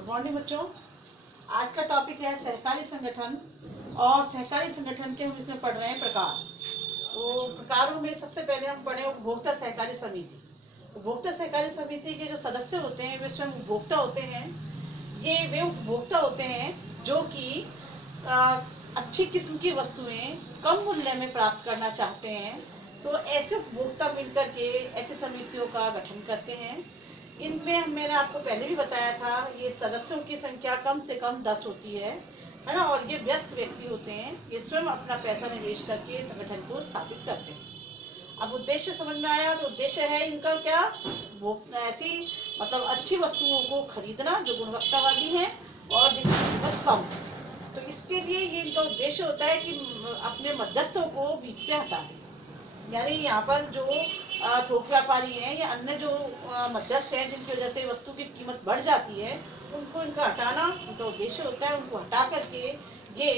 Good morning बच्चों। आज का टॉपिक है सहकारी संगठन और सहकारी संगठन के हम इसमें पढ़ रहे हैं प्रकार। तो प्रकारों में सबसे पहले हम पढ़े उपभोक्ता सहकारी समिति। उपभोक्ता सहकारी समिति के जो सदस्य होते हैं वे स्वयं उपभोक्ता होते हैं। ये वे उपभोक्ता होते हैं जो कि अच्छी किस्म की वस्तुएं कम मूल्य में प्राप्त करना चाहते हैं। तो ऐसे उपभोक्ता मिलकर के ऐसी समितियों का गठन करते हैं। इनमें मैंने आपको पहले भी बताया था, ये सदस्यों की संख्या कम से कम 10 होती है ना। और ये वयस्क व्यक्ति होते हैं, ये स्वयं अपना पैसा निवेश करके संगठन को स्थापित करते हैं। अब उद्देश्य समझ में आया। तो उद्देश्य है इनका क्या, वो ऐसी मतलब अच्छी वस्तुओं को खरीदना जो गुणवत्ता वाली है और जिनकी कीमत कम है। तो इसके लिए ये इनका उद्देश्य होता है कि अपने मध्यस्थों को बीच से हटा दें। यानी यहाँ पर जो थोक व्यापारी हैं या अन्य जो मध्यस्थ हैं जिनकी वजह से वस्तु की कीमत बढ़ जाती है, उनको इनका हटाना उनका उद्देश्य होता है। उनको हटा करके ये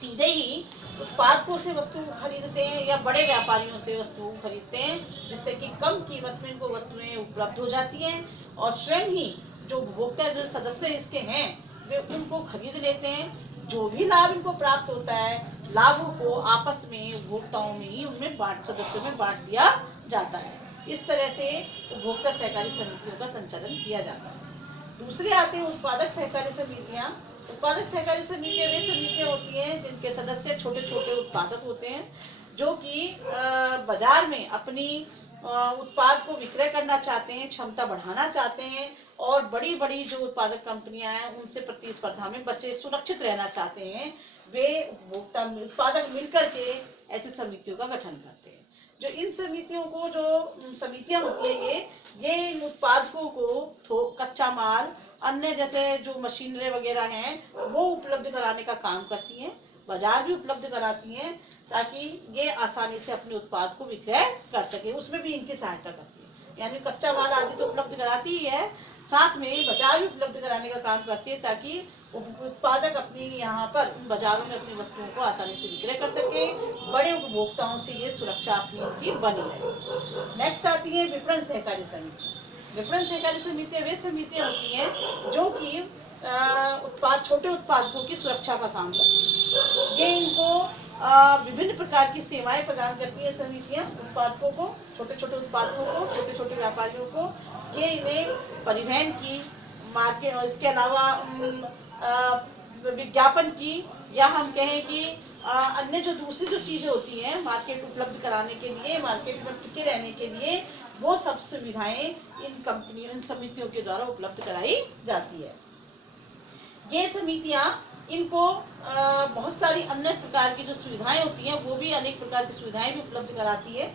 सीधे ही उत्पादकों से वस्तु खरीदते हैं या बड़े व्यापारियों से वस्तु खरीदते हैं, जिससे कि कम कीमत में इनको वस्तुएं उपलब्ध हो जाती हैं और स्वयं ही जो उपभोक्ता जो सदस्य इसके हैं वे उनको खरीद लेते हैं। जो भी लाभ इनको प्राप्त होता है, लाभों को आपस में उपभोक्ताओं में ही उनमें सदस्यों में बांट दिया जाता है। इस तरह से उपभोक्ता सहकारी समितियों का संचालन किया जाता है। दूसरे आते हैं उत्पादक सहकारी समितियां। उत्पादक सहकारी समितियां वे समितियां होती हैं जिनके सदस्य छोटे छोटे उत्पादक होते हैं, जो कि बाजार में अपनी उत्पाद को विक्रय करना चाहते हैं, क्षमता बढ़ाना चाहते हैं और बड़ी बड़ी जो उत्पादक कंपनियां हैं उनसे प्रतिस्पर्धा में बचे सुरक्षित रहना चाहते हैं। वे उपभोक्ता उत्पादक मिलकर के ऐसी समितियों का गठन करते हैं। जो इन समितियों को जो समितियां होती है ये इन उत्पादकों को कच्चा माल, अन्य जैसे जो मशीनरी वगैरह हैं वो उपलब्ध कराने का काम करती हैं, बाजार भी उपलब्ध कराती हैं ताकि ये आसानी से अपने उत्पाद को विक्रय कर सके। उसमें भी इनकी सहायता करती है। यानी कच्चा माल आदि तो उपलब्ध कराती ही है, साथ में बाजार भी उपलब्ध कराने का काम करती है ताकि उत्पादक अपनी यहाँ पर बाजारों में अपनी वस्तुओं को आसानी से विक्रय कर सके। बड़े उपभोक्ताओं से ये सुरक्षा अपनी उनकी बनी रहे। नेक्स्ट आती है विपणन सहकारी समिति। विपणन सहकारी समितियां वे समितियां होती हैं जो कि छोटे उत्पादकों की सुरक्षा का काम करती है। ये इनको विभिन्न प्रकार की सेवाएं प्रदान करती है समितियां उत्पादकों को, छोटे छोटे उत्पादकों को, छोटे छोटे व्यापारियों को। ये इन्हें परिवहन की, मार्केट और इसके अलावा विज्ञापन की, या हम कहें कि अन्य जो दूसरी जो चीजें होती हैं मार्केट उपलब्ध कराने के लिए, मार्केट में टिके रहने के लिए, वो सब सुविधाएं इन समितियों के द्वारा उपलब्ध कराई जाती है। ये समितियां इनको बहुत सारी अन्य प्रकार की जो सुविधाएं होती हैं वो भी अनेक प्रकार की सुविधाएं भी उपलब्ध कराती है।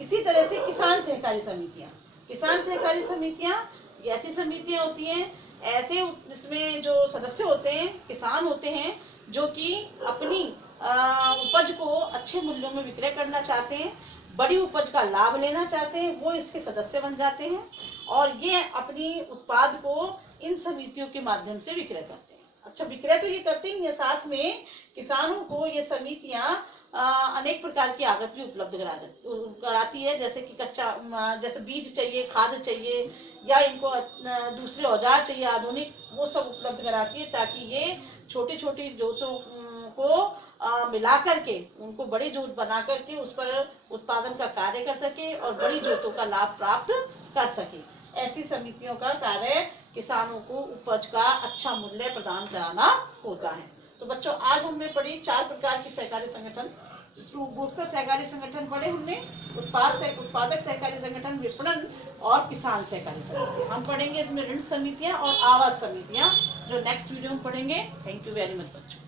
इसी तरह से किसान सहकारी समितियां। किसान सहकारी समितियां ऐसी समितियां होती हैं, ऐसे इसमें जो सदस्य होते हैं किसान होते हैं जो कि अपनी उपज को अच्छे मूल्यों में विक्रय करना चाहते हैं, बड़ी उपज का लाभ लेना चाहते हैं, वो इसके सदस्य बन जाते हैं और ये अपनी उत्पाद को इन समितियों के माध्यम से विक्रय करते हैं। अच्छा, विक्रय तो ये करते ही है, साथ में किसानों को ये समितियां अनेक प्रकार की आगत भी उपलब्ध कराती है, जैसे कि जैसे बीज चाहिए, खाद चाहिए, या इनको दूसरे औजार चाहिए आधुनिक, वो सब उपलब्ध कराती है ताकि ये छोटी छोटी जोतों को मिला करके उनको बड़ी जोत बना करके उस पर उत्पादन का कार्य कर सके और बड़ी जोतों का लाभ प्राप्त कर सके। ऐसी समितियों का कार्य किसानों को उपज का अच्छा मूल्य प्रदान कराना होता है। तो बच्चों, आज हमने पढ़ी 4 प्रकार की सहकारी संगठन, जिसमें उपभोक्ता सहकारी संगठन पढ़े हमने, उत्पादक सहकारी संगठन, विपणन और किसान सहकारी समिति। हम पढ़ेंगे इसमें ऋण समितियां और आवास समितियां, जो नेक्स्ट वीडियो में पढ़ेंगे। थैंक यू वेरी मच बच्चों।